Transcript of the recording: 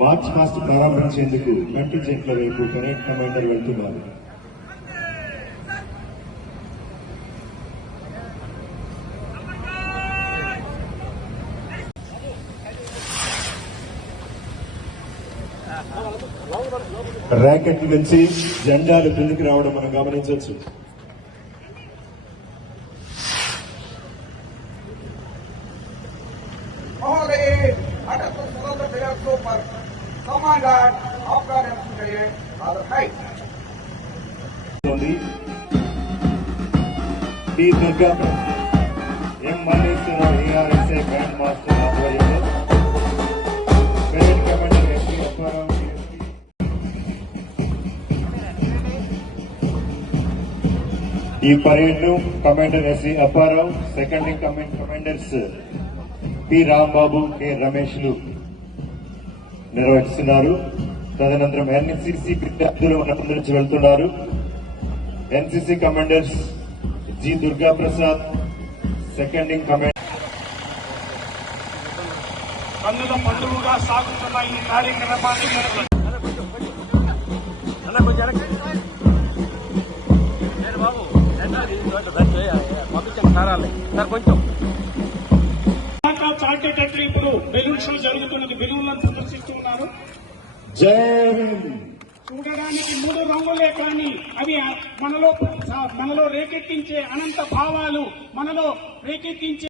March past ప్రారంభించేందుకు కంటింజెంట్ల వైపు parade commander వెళ్తున్నారు. ర్యాకెట్ నుంచి జెండాలు కిందికి రావడం మనం గమనించవచ్చు. M Malleswararao ARSA grand master ఆధ్వర్యంలో పరేడ్ కమాండర్ ఎస్పీ అప్పారావు ఈ పరేడ్ ను commander SV Apparao, second in command commanders P Rambabu, K రమేష్లు నిర్వహిస్తున్నారు. తదనంతరం ఎన్సీసీ విద్యార్థులు మన నుంచి వెళ్తున్నారు. NCC commanders G Durga Prasad, second in command. కన్నుల పండుగగా సాగుతున్న ఈ కార్యక్రమాన్ని చాటేటట్లు ఇప్పుడు బెలూన్ షో జరుగుతున్నది. బెలూన్లను ప్రదర్శిస్తున్నారు. చూడడానికి 3 రంగులే కానీ అవి మనలో రేకెత్తించే అనంత భావాలు, మనలో రేకెత్తించే